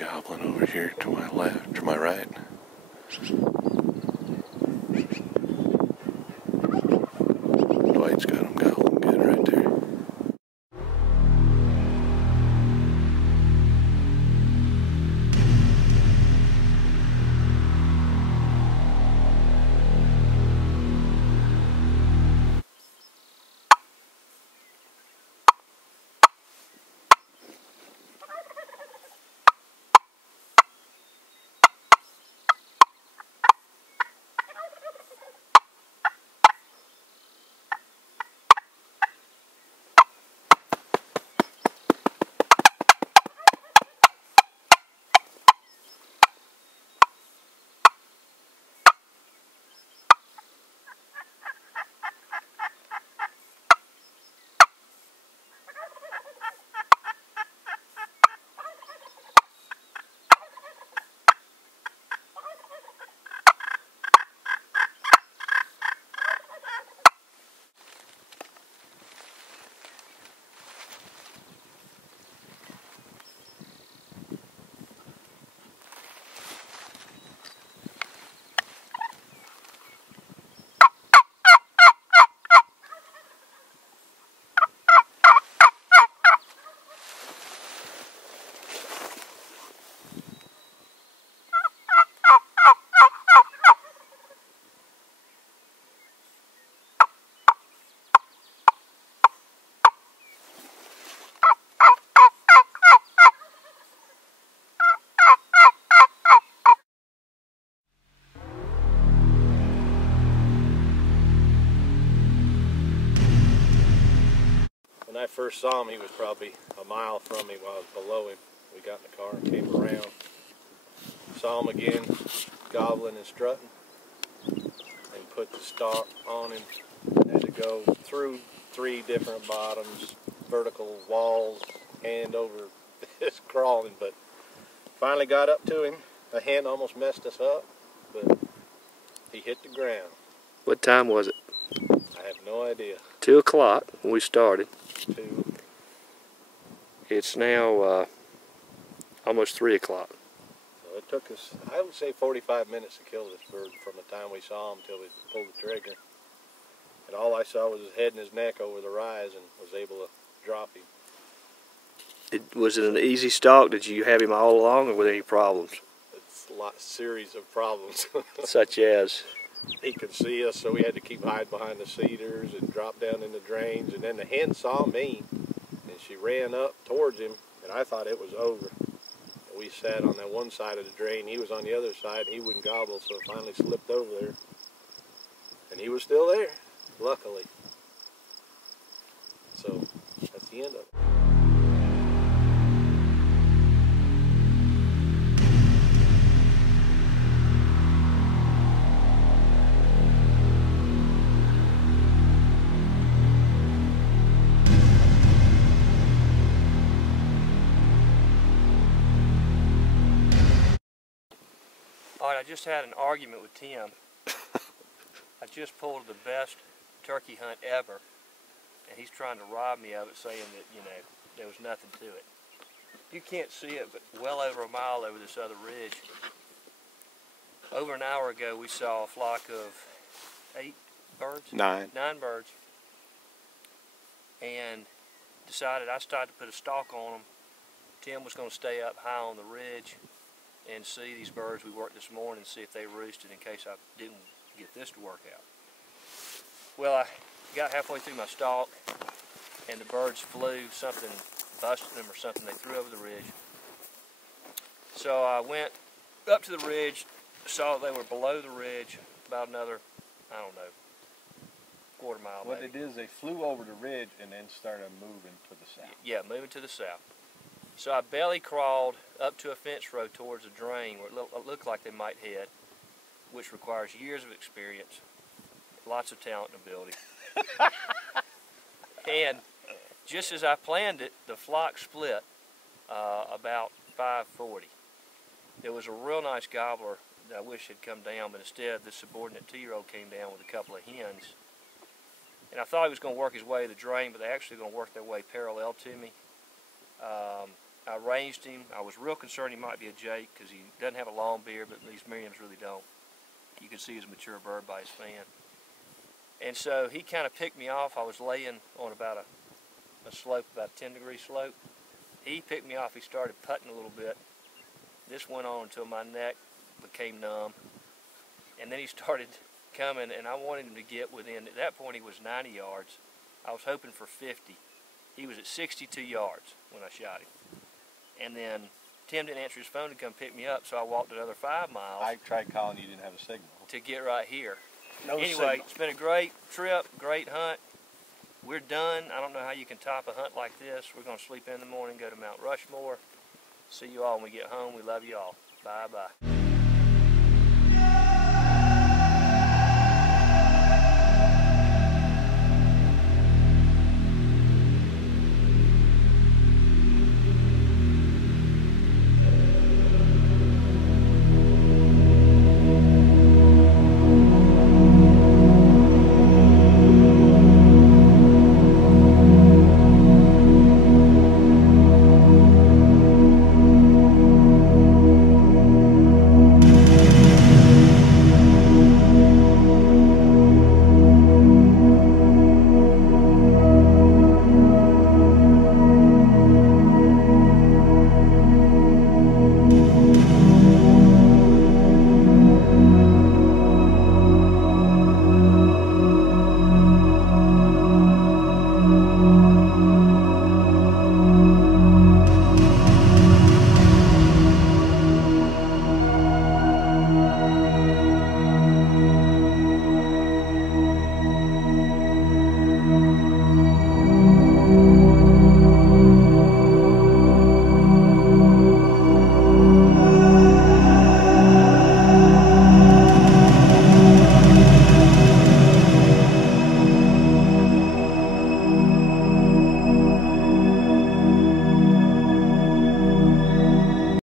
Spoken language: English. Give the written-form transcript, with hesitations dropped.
gobbling over here to my left, to my right. Dwight's got them gobbling good right there. When I first saw him, he was probably a mile from me while I was below him. We got in the car and came around. Saw him again, gobbling and strutting, and put the stalk on him. Had to go through 3 different bottoms, vertical walls, hand over this crawling, but finally got up to him. A hen almost messed us up, but he hit the ground. What time was it? I have no idea. 2 o'clock when we started. 2. It's now almost 3 o'clock. So it took us, I would say, 45 minutes to kill this bird from the time we saw him until we pulled the trigger. And all I saw was his head and his neck over the rise and was able to drop him. Was it an easy stalk? Did you have him all along, or were there any problems? It's a series of problems. Such as? He could see us, so we had to keep hiding behind the cedars and drop down in the drains. And then the hen saw me, and she ran up towards him, and I thought it was over. And we sat on that one side of the drain. He was on the other side, and he wouldn't gobble, so it finally slipped over there. And he was still there, luckily. So that's the end of it. Alright, I just had an argument with Tim. I just pulled the best turkey hunt ever, and he's trying to rob me of it, saying that, you know, there was nothing to it. You can't see it, but well over a mile over this other ridge. Over an hour ago, we saw a flock of 8 birds? 9. 9 birds. And decided I started to put a stalk on them. Tim was going to stay up high on the ridge and see these birds we worked this morning, see if they roosted in case I didn't get this to work out. Well, I got halfway through my stalk and the birds flew, something busted them or something they threw over the ridge. So I went up to the ridge, saw they were below the ridge, about another, I don't know, quarter mile What maybe. they did is they flew over the ridge and then started moving to the south. Yeah, moving to the south. So I belly crawled up to a fence row towards a drain where it looked like they might head, which requires years of experience, lots of talent and ability. And just as I planned it, the flock split about 5:40. There was a real nice gobbler that I wish had come down, but instead the subordinate 2-year-old came down with a couple of hens. And I thought he was going to work his way to the drain, but they're actually going to work their way parallel to me. I ranged him. I was real concerned he might be a Jake because he doesn't have a long beard, but these Merriams really don't. You can see he's a mature bird by his fan. And so he kind of picked me off. I was laying on about a slope, about a 10-degree slope. He picked me off. He started putting a little bit. This went on until my neck became numb. And then he started coming, and I wanted him to get within, at that point he was 90 yards. I was hoping for 50. He was at 62 yards when I shot him. And then Tim didn't answer his phone to come pick me up, so I walked another 5 miles. I tried calling you, didn't have a signal. To get right here. No anyway, signal. It's been a great trip, great hunt. We're done. I don't know how you can top a hunt like this. We're going to sleep in the morning, go to Mount Rushmore. See you all when we get home. We love you all. Bye-bye.